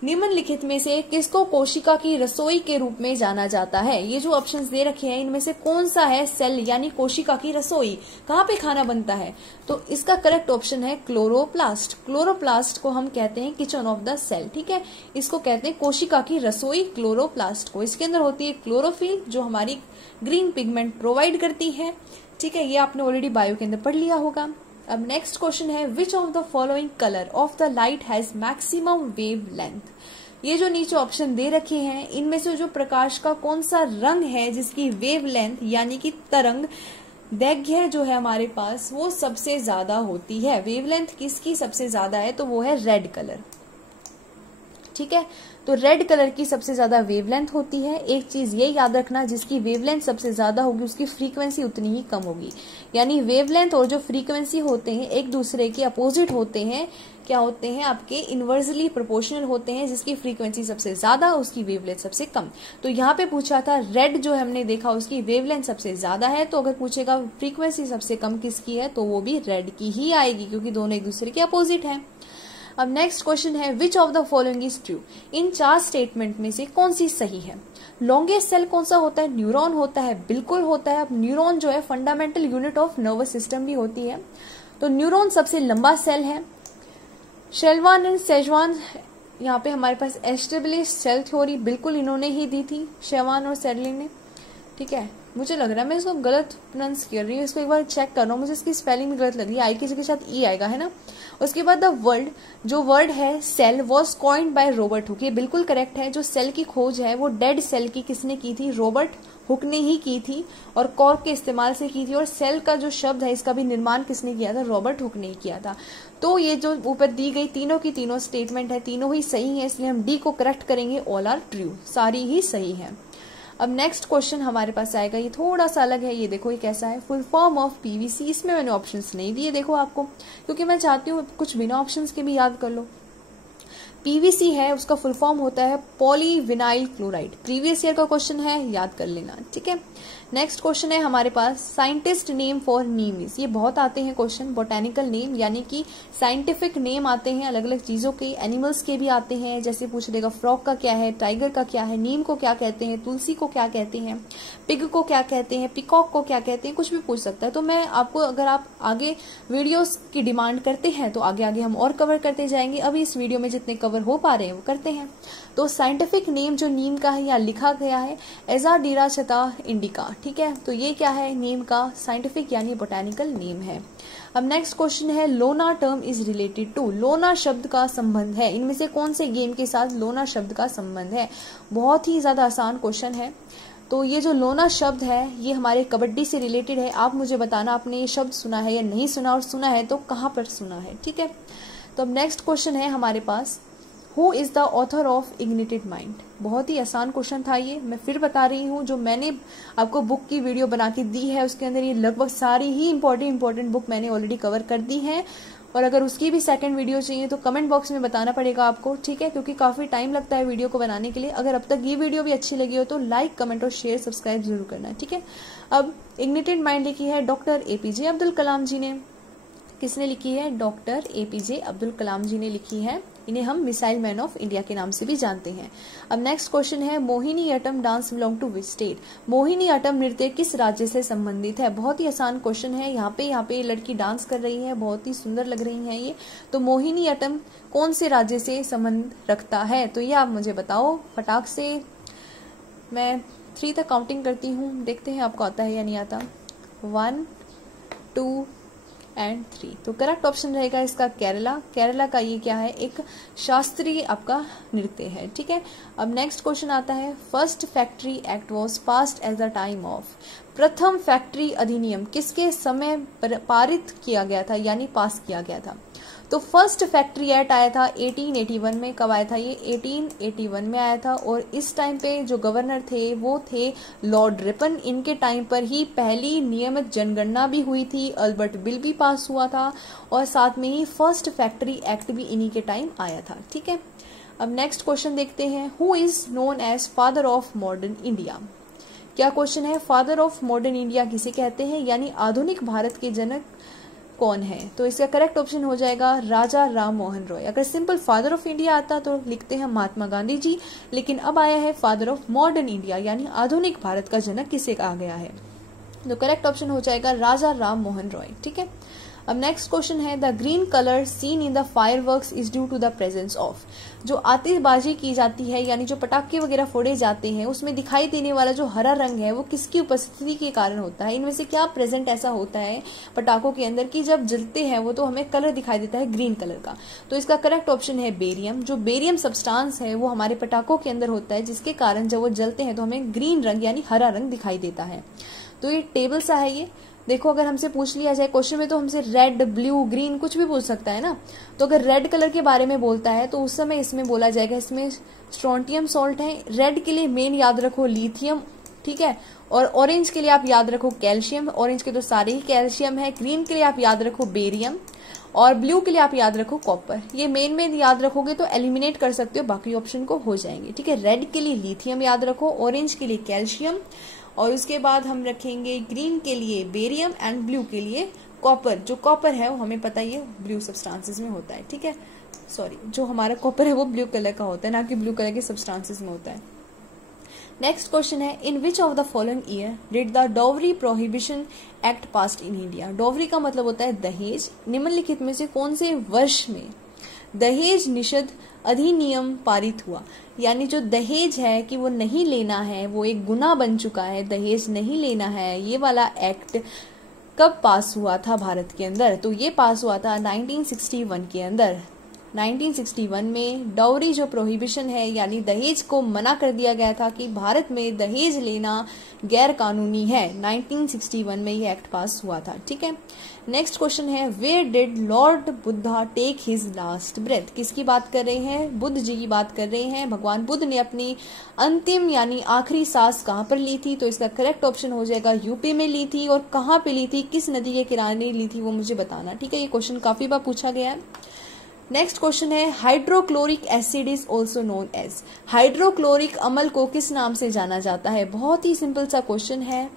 निम्नलिखित में से किसको कोशिका की रसोई के रूप में जाना जाता है? ये जो ऑप्शंस दे रखे हैं इनमें से कौन सा है सेल यानी कोशिका की रसोई, कहाँ पे खाना बनता है? तो इसका करेक्ट ऑप्शन है क्लोरोप्लास्ट। क्लोरोप्लास्ट को हम कहते हैं किचन ऑफ द सेल, ठीक है। इसको कहते हैं कोशिका की रसोई, क्लोरोप्लास्ट को। इसके अंदर होती है क्लोरोफिल जो हमारी ग्रीन पिगमेंट प्रोवाइड करती है, ठीक है। ये आपने ऑलरेडी बायो के अंदर पढ़ लिया होगा। अब नेक्स्ट क्वेश्चन है which of the following colour of the light has maximum wave length? ये जो नीचे ऑप्शन दे रखे हैं इनमें से जो प्रकाश का कौन सा रंग है जिसकी वेव लेंथ यानी कि तरंग दैर्घ्य जो है हमारे पास वो सबसे ज्यादा होती है, वेवलेंथ किसकी सबसे ज्यादा है? तो वो है रेड कलर, ठीक है। तो रेड कलर की सबसे ज्यादा वेवलेंथ होती है। एक चीज ये याद रखना, जिसकी वेवलेंथ सबसे ज्यादा होगी उसकी फ्रीक्वेंसी उतनी ही कम होगी। यानी वेवलेंथ और जो फ्रीक्वेंसी होते हैं एक दूसरे के अपोजिट होते हैं, क्या होते हैं? आपके इनवर्सली प्रोपोर्शनल होते हैं। जिसकी फ्रीक्वेंसी सबसे ज्यादा उसकी वेवलेंथ सबसे कम। तो यहाँ पे पूछा था रेड जो हमने देखा उसकी वेवलेंथ सबसे ज्यादा है, तो अगर पूछेगा फ्रीक्वेंसी सबसे कम किसकी है तो वो भी रेड की ही आएगी, क्योंकि दोनों एक दूसरे के अपोजिट है। अब नेक्स्ट क्वेश्चन है which of the following is true? In 4 statement में से कौन सी सही है? लॉन्गेस्ट सेल कौन सा होता है? न्यूरॉन होता है, बिल्कुल होता है। अब न्यूरॉन जो है fundamental unit of nervous system भी होती है, तो न्यूरॉन सबसे लंबा सेल है। शेल्वान एंड सेजवान यहाँ पे हमारे पास एस्टेब्लिश सेल थ्योरी बिल्कुल इन्होंने ही दी थी, शेवान और सेरलिन ने, ठीक है। मुझे लग रहा है मैं इसको गलत प्रोनाउंस कर रही हूँ, इसको एक बार चेक कर रहा हूँ, मुझे इसकी स्पेलिंग भी गलत लग रही है। आई की जगह साथ ई आएगा, है ना। उसके बाद द वर्ड, जो वर्ड है cell was coined by Robert Hooke, ये बिल्कुल करेक्ट है। जो सेल की खोज है वो डेड सेल की किसने की थी? रॉबर्ट हुक ने ही की थी, और कॉर्क के इस्तेमाल से की थी। और सेल का जो शब्द है इसका भी निर्माण किसने किया था? रॉबर्ट हुक ने ही किया था। तो ये जो ऊपर दी गई तीनों की तीनों स्टेटमेंट है तीनों ही सही है, इसलिए हम डी को करेक्ट करेंगे। ऑल आर ट्रू, सारी ही सही है। अब नेक्स्ट क्वेश्चन हमारे पास आएगा, ये थोड़ा सा अलग है। ये देखो ये कैसा है, फुल फॉर्म ऑफ पीवीसी। इसमें मैंने ऑप्शंस नहीं दिए देखो आपको, क्योंकि मैं चाहती हूँ कुछ बिना ऑप्शंस के भी याद कर लो। पीवीसी है उसका फुल फॉर्म होता है पॉलीविनाइल क्लोराइड। प्रीवियस ईयर का क्वेश्चन है, याद कर लेना, ठीक है। नेक्स्ट क्वेश्चन है हमारे पास scientist name for neem is. ये बहुत आते हैं क्वेश्चन, बोटेनिकल नेम यानी कि साइंटिफिक नेम आते हैं अलग अलग चीजों के, एनिमल्स के भी आते हैं। जैसे पूछ देगा फ्रॉग का क्या है, टाइगर का क्या है, नीम को क्या कहते हैं, तुलसी को क्या कहते हैं, पिग को क्या कहते हैं, पिकॉक को क्या कहते हैं, कुछ भी पूछ सकता है। तो मैं आपको, अगर आप आगे वीडियोस की डिमांड करते हैं तो आगे आगे हम और कवर करते जाएंगे। अभी इस वीडियो में जितने कवर हो पा रहे हैं वो करते हैं। तो साइंटिफिक नेम जो नीम का है यहाँ लिखा गया है एजाडिराचता इंडिका, ठीक है। तो ये क्या है? नीम का साइंटिफिक यानी बोटेनिकल नेम है। अब नेक्स्ट क्वेश्चन है लोना टर्म इज रिलेटेड टू। लोना शब्द का संबंध है, इनमें से कौन से गेम के साथ लोना शब्द का संबंध है? बहुत ही ज्यादा आसान क्वेश्चन है। तो ये जो लोना शब्द है ये हमारे कबड्डी से रिलेटेड है। आप मुझे बताना आपने ये शब्द सुना है या नहीं सुना, और सुना है तो कहाँ पर सुना है, ठीक है। तो अब नेक्स्ट क्वेश्चन है हमारे पास, who is the author of ignited mind. बहुत ही आसान क्वेश्चन था ये, मैं फिर बता रही हूँ। जो मैंने आपको बुक की वीडियो बना के दी है उसके अंदर ये लगभग सारी ही इंपॉर्टेंट बुक मैंने ऑलरेडी कवर कर दी है। और अगर उसकी भी सेकंड वीडियो चाहिए तो कमेंट बॉक्स में बताना पड़ेगा आपको, ठीक है, क्योंकि काफी टाइम लगता है वीडियो को बनाने के लिए। अगर अब तक ये वीडियो भी अच्छी लगी हो तो लाइक, कमेंट और शेयर, सब्सक्राइब जरूर करना है, ठीक है। अब इग्निटेड माइंड लिखी है डॉक्टर एपीजे अब्दुल कलाम जी ने। किसने लिखी है? डॉक्टर एपीजे अब्दुल कलाम जी ने लिखी है। इन्हें हम मिसाइल मैन ऑफ इंडिया के नाम से भी जानते हैं। अब नेक्स्ट क्वेश्चन है Mohiniyattam dance belong to which state. Mohiniyattam नृत्य किस राज्य से संबंधित है? बहुत ही आसान क्वेश्चन है। यहाँ पे लड़की डांस कर रही है, बहुत ही सुंदर लग रही है ये। तो मोहिनी अट्टम कौन से राज्य से संबंध रखता है? तो ये आप मुझे बताओ फटाक से। मैं 3 तक काउंटिंग करती हूँ, देखते हैं आपको आता है या नहीं आता। 1, 2 एंड 3। तो करेक्ट ऑप्शन रहेगा इसका केरला। केरला का ये क्या है? एक शास्त्रीय आपका नृत्य है, ठीक है। अब नेक्स्ट क्वेश्चन आता है first factory act was passed at the time of. प्रथम फैक्ट्री अधिनियम किसके समय पारित किया गया था यानी पास किया गया था? तो फर्स्ट फैक्ट्री एक्ट आया था 1881 में। कब आया था ये? 1881 में आया था। और इस टाइम पे जो गवर्नर थे वो थे लॉर्ड रिपन। इनके टाइम पर ही पहली नियमित जनगणना भी हुई थी, अल्बर्ट बिल भी पास हुआ था, और साथ में ही फर्स्ट फैक्ट्री एक्ट भी इन्हीं के टाइम आया था, ठीक है। अब नेक्स्ट क्वेश्चन देखते हैं, who is known as father of modern India. क्या क्वेश्चन है? फादर ऑफ मॉडर्न इंडिया किसे कहते हैं यानी आधुनिक भारत के जनक कौन है? तो इसका करेक्ट ऑप्शन हो जाएगा राजा राम मोहन रॉय। अगर सिंपल फादर ऑफ इंडिया आता तो लिखते हैं महात्मा गांधी जी, लेकिन अब आया है फादर ऑफ मॉडर्न इंडिया, यानी आधुनिक भारत का जनक किसे कहा गया है? तो करेक्ट ऑप्शन हो जाएगा राजा राम मोहन रॉय। ठीक है, अब नेक्स्ट क्वेश्चन है the green colour seen in the fireworks is due to the presence of. जो आतिशबाजी की जाती है यानी जो पटाखे वगैरह फोड़े जाते हैं उसमें दिखाई देने वाला जो हरा रंग है वो किसकी उपस्थिति के कारण होता है? इनमें से क्या प्रेजेंट ऐसा होता है पटाखों के अंदर कि जब जलते हैं वो तो हमें कलर दिखाई देता है ग्रीन कलर का? तो इसका करेक्ट ऑप्शन है बेरियम। जो बेरियम सब्सटेंस है वो हमारे पटाखों के अंदर होता है, जिसके कारण जब वो जलते हैं तो हमें ग्रीन रंग यानी हरा रंग दिखाई देता है। तो ये टेबल सा है ये। देखो, अगर हमसे पूछ लिया जाए क्वेश्चन में तो हमसे रेड, ब्लू, ग्रीन कुछ भी पूछ सकता है ना। तो अगर रेड कलर के बारे में बोलता है तो उस समय इसमें बोला जाएगा इसमें स्ट्रोंटियम सॉल्ट है। रेड के लिए मेन याद रखो लिथियम, ठीक है। और ऑरेंज के लिए आप याद रखो कैल्शियम, ऑरेंज के तो सारे ही कैल्शियम है। ग्रीन के लिए आप याद रखो बेरियम और ब्लू के लिए आप याद रखो कॉपर। ये मेन याद रखोगे तो एलिमिनेट कर सकते हो, बाकी ऑप्शन को हो जाएंगे। ठीक है, रेड के लिए लिथियम याद रखो, ऑरेंज के लिए कैल्शियम और उसके बाद हम रखेंगे ग्रीन के लिए बेरियम एंड ब्लू के लिए कॉपर। जो कॉपर है वो हमें पता ही है ब्लू सब्सटेंसेस में होता है। ठीक है, सॉरी, जो हमारा कॉपर है वो ब्लू कलर का होता है, ना कि ब्लू कलर के सब्सटेंसेस में होता है। नेक्स्ट क्वेश्चन है in which of the following year did the dowry prohibition act passed in India. Dowry का मतलब होता है दहेज। निम्नलिखित में से कौन से वर्ष में दहेज निषेध अधिनियम पारित हुआ? यानी जो दहेज है कि वो नहीं लेना है, वो एक गुनाह बन चुका है, दहेज नहीं लेना है, ये वाला एक्ट कब पास हुआ था भारत के अंदर? तो ये पास हुआ था 1961 के अंदर। 1961 में डाउरी जो प्रोहिबिशन है यानी दहेज को मना कर दिया गया था कि भारत में दहेज लेना गैर कानूनी है। 1961 में ये एक्ट पास हुआ था। ठीक है, नेक्स्ट क्वेश्चन है where did Lord Buddha take his last breath. किसकी बात कर रहे हैं? बुद्ध जी की बात कर रहे हैं। भगवान बुद्ध ने अपनी अंतिम यानी आखिरी सांस कहाँ पर ली थी? तो इसका करेक्ट ऑप्शन हो जाएगा यूपी में ली थी। और कहाँ पे ली थी, किस नदी के किनारे ली थी, वो मुझे बताना। ठीक है, ये क्वेश्चन काफी बार पूछा गया है। नेक्स्ट क्वेश्चन है hydrochloric acid is also known as. Hydrochloric अम्ल को किस नाम से जाना जाता है? बहुत ही सिंपल सा क्वेश्चन है।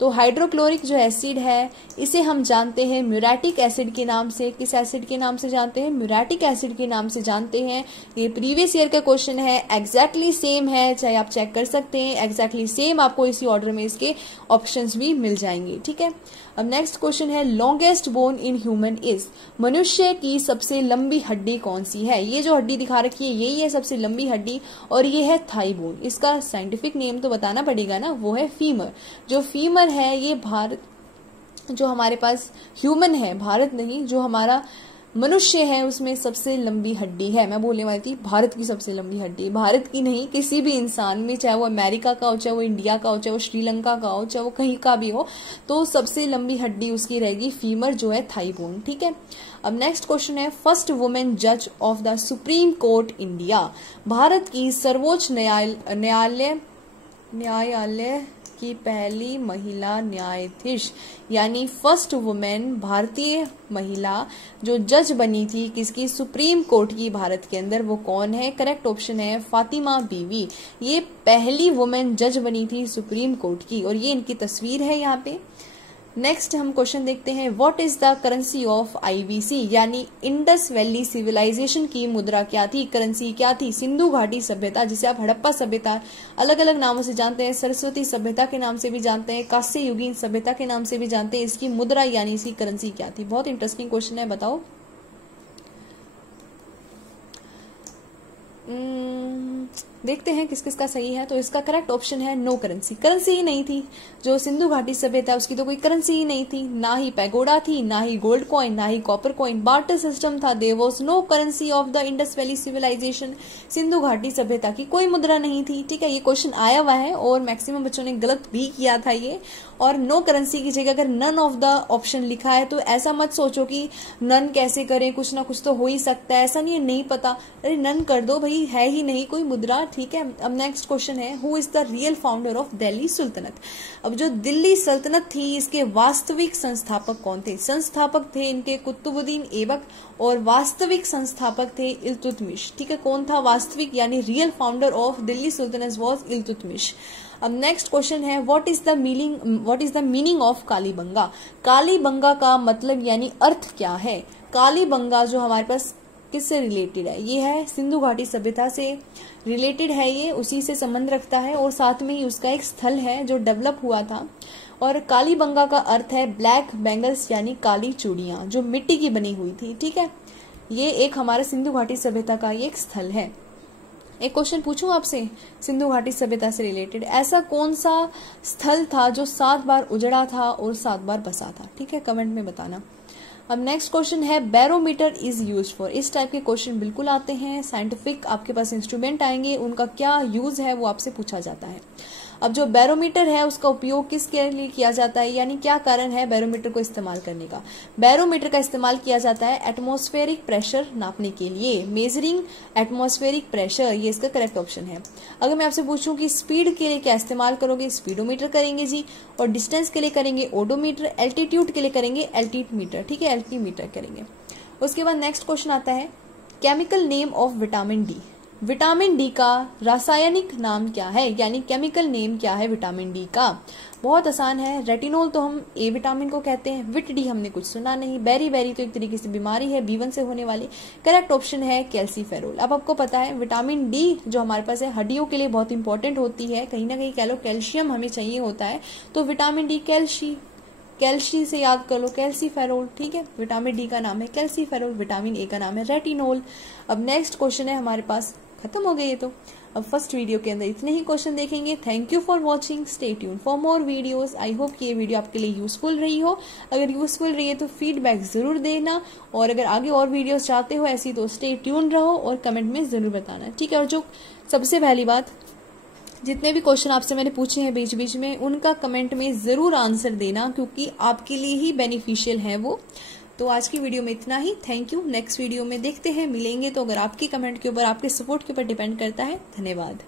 तो हाइड्रोक्लोरिक जो एसिड है इसे हम जानते हैं म्यूरेटिक एसिड के नाम से। किस एसिड के नाम से जानते हैं? म्यूरेटिक एसिड के नाम से जानते हैं। ये प्रीवियस ईयर का क्वेश्चन है, एग्जैक्टली सेम है, चाहे आप चेक कर सकते हैं। एग्जैक्टली सेम आपको इसी ऑर्डर में इसके ऑप्शंस भी मिल जाएंगे। ठीक है, अब नेक्स्ट क्वेश्चन है longest bone in human is. मनुष्य की सबसे लंबी हड्डी कौन सी है? ये जो हड्डी दिखा रखी है यही है सबसे लंबी हड्डी और ये है थाई बोन। इसका साइंटिफिक नेम तो बताना पड़ेगा ना, वो है फीमर। जो फीमर है ये भारत, जो हमारे पास ह्यूमन है, भारत नहीं, जो हमारा मनुष्य है उसमें सबसे लंबी हड्डी है। मैं बोलने वाली थी भारत की सबसे लंबी हड्डी, भारत की नहीं, किसी भी इंसान में, चाहे वो अमेरिका का हो, चाहे वो इंडिया का हो, चाहे वो श्रीलंका का हो, चाहे वो कहीं का भी हो, तो सबसे लंबी हड्डी उसकी रहेगी फीमर, जो है थाई बोन। ठीक है, अब नेक्स्ट क्वेश्चन है फर्स्ट वुमेन जज of the supreme court India. Bharat की सर्वोच्च न्यायालय की पहली महिला न्यायाधीश यानी फर्स्ट वुमेन, भारतीय महिला जो जज बनी थी किसकी? सुप्रीम कोर्ट की भारत के अंदर, वो कौन है? करेक्ट ऑप्शन है फातिमा बीवी। ये पहली वुमेन जज बनी थी सुप्रीम कोर्ट की और ये इनकी तस्वीर है यहाँ पे। नेक्स्ट हम क्वेश्चन देखते हैं what is the currency of IBC यानी इंडस वैली सिविलाइजेशन की मुद्रा क्या थी? करेंसी क्या थी? सिंधु घाटी सभ्यता, जिसे आप हड़प्पा सभ्यता अलग अलग नामों से जानते हैं, सरस्वती सभ्यता के नाम से भी जानते हैं, कांस्य युगीन सभ्यता के नाम से भी जानते हैं। इसकी मुद्रा यानी इसकी करेंसी क्या थी? बहुत इंटरेस्टिंग क्वेश्चन है, बताओ। देखते हैं किस किस का सही है। तो इसका करेक्ट ऑप्शन है नो करेंसी। करेंसी ही नहीं थी। जो सिंधु घाटी सभ्यता उसकी तो कोई करेंसी ही नहीं थी, ना ही पैगोडा थी, ना ही गोल्ड कॉइन, ना ही कॉपर कॉइन, बार्टर सिस्टम था। There was no currency of the Indus valley civilisation. सिंधु घाटी सभ्यता की कोई मुद्रा नहीं थी। ठीक है, ये क्वेश्चन आया हुआ है और मैक्सिमम बच्चों ने गलत भी किया था ये। और नो करेंसी की जगह अगर नन ऑफ द ऑप्शन लिखा है तो ऐसा मत सोचो कि नन कैसे करें, कुछ ना कुछ तो हो ही सकता है। ऐसा नहीं है, नहीं पता, अरे नन कर दो भाई, है ही नहीं कोई मुद्रा। ठीक है। अब नेक्स्ट क्वेश्चन है, who is the real founder of Delhi Sultanate. अब जो दिल्ली सल्तनत थी इसके वास्तविक संस्थापक कौन थे? संस्थापक थे इनके कुतुबुद्दीन ऐबक और वास्तविक संस्थापक थे इल्तुतमिश, ठीक है। कौन था वास्तविक यानी real founder of Delhi sultanate was Iltutmish. अब नेक्स्ट क्वेश्चन है, what is the meaning of Kalibangan. Kalibangan का मतलब यानी अर्थ क्या है? कालीबंगा जो हमारे पास किससे रिलेटेड है? ये है सिंधु घाटी सभ्यता से रिलेटेड है, ये उसी से संबंध रखता है और साथ में ही उसका एक स्थल है जो डेवलप हुआ था। और कालीबंगा का अर्थ है ब्लैक बैंगल्स यानी काली चूड़ियां जो मिट्टी की बनी हुई थी, ठीक है। ये एक हमारे सिंधु घाटी सभ्यता का ये एक स्थल है। एक क्वेश्चन पूछूं आपसे सिंधु घाटी सभ्यता से रिलेटेड, ऐसा कौन सा स्थल था जो 7 बार उजड़ा था और 7 बार बसा था? ठीक है, कमेंट में बताना। अब नेक्स्ट क्वेश्चन है, बैरोमीटर इज यूज फॉर। इस टाइप के क्वेश्चन बिल्कुल आते हैं, साइंटिफिक आपके पास इंस्ट्रूमेंट आएंगे, उनका क्या यूज है वो आपसे पूछा जाता है। अब जो बैरोमीटर है उसका उपयोग किसके लिए किया जाता है, यानी क्या कारण है बैरोमीटर को इस्तेमाल करने का? बैरोमीटर का इस्तेमाल किया जाता है एटमॉस्फेरिक प्रेशर नापने के लिए, मेजरिंग एटमॉस्फेरिक प्रेशर, ये इसका करेक्ट ऑप्शन है। अगर मैं आपसे पूछूं कि स्पीड के लिए क्या इस्तेमाल करोगे, स्पीडोमीटर करेंगे जी, और डिस्टेंस के लिए करेंगे ओडोमीटर, एल्टीट्यूड के लिए करेंगे एल्टीमीटर, ठीक है, एल्टीमीटर करेंगे। उसके बाद नेक्स्ट क्वेश्चन आता है, chemical name of vitamin D. Vitamin D का रासायनिक नाम क्या है, यानी केमिकल नेम क्या है विटामिन डी का? बहुत आसान है, रेटिनोल तो हम ए विटामिन को कहते हैं, विट डी हमने कुछ सुना नहीं, बेरी बेरी तो एक तरीके से बीमारी है B1 से होने वाली। करेक्ट ऑप्शन है कैल्सीफेरोल। अब आपको पता है विटामिन डी जो हमारे पास है हड्डियों के लिए बहुत इंपॉर्टेंट होती है, कहीं ना कहीं कह लो कैल्शियम हमें चाहिए होता है, तो विटामिन डी कैल्शी से याद कर लो कैल्सीफेरोल, ठीक है। विटामिन डी का नाम है कैल्सीफेरोल, विटामिन ए का नाम है रेटिनोल। अब नेक्स्ट क्वेश्चन है हमारे पास, खत्म हो गए ये तो। अब फर्स्ट वीडियो के अंदर इतने ही क्वेश्चन देखेंगे। Thank you for watching, stay tune for more videos. I hope कि ये वीडियो आपके लिए यूजफुल रही हो। अगर यूजफुल रही है तो फीडबैक जरूर देना, और अगर आगे और वीडियोस चाहते हो ऐसी तो स्टे ट्यून रहो और कमेंट में जरूर बताना, ठीक है। और जो सबसे पहली बात, जितने भी क्वेश्चन आपसे मैंने पूछे हैं बीच बीच में, उनका कमेंट में जरूर आंसर देना, क्योंकि आपके लिए ही बेनिफिशियल है वो। तो आज की वीडियो में इतना ही, थैंक यू। नेक्स्ट वीडियो में देखते हैं, मिलेंगे। तो अगर आपकी कमेंट के ऊपर, आपके सपोर्ट के ऊपर डिपेंड करता है। धन्यवाद।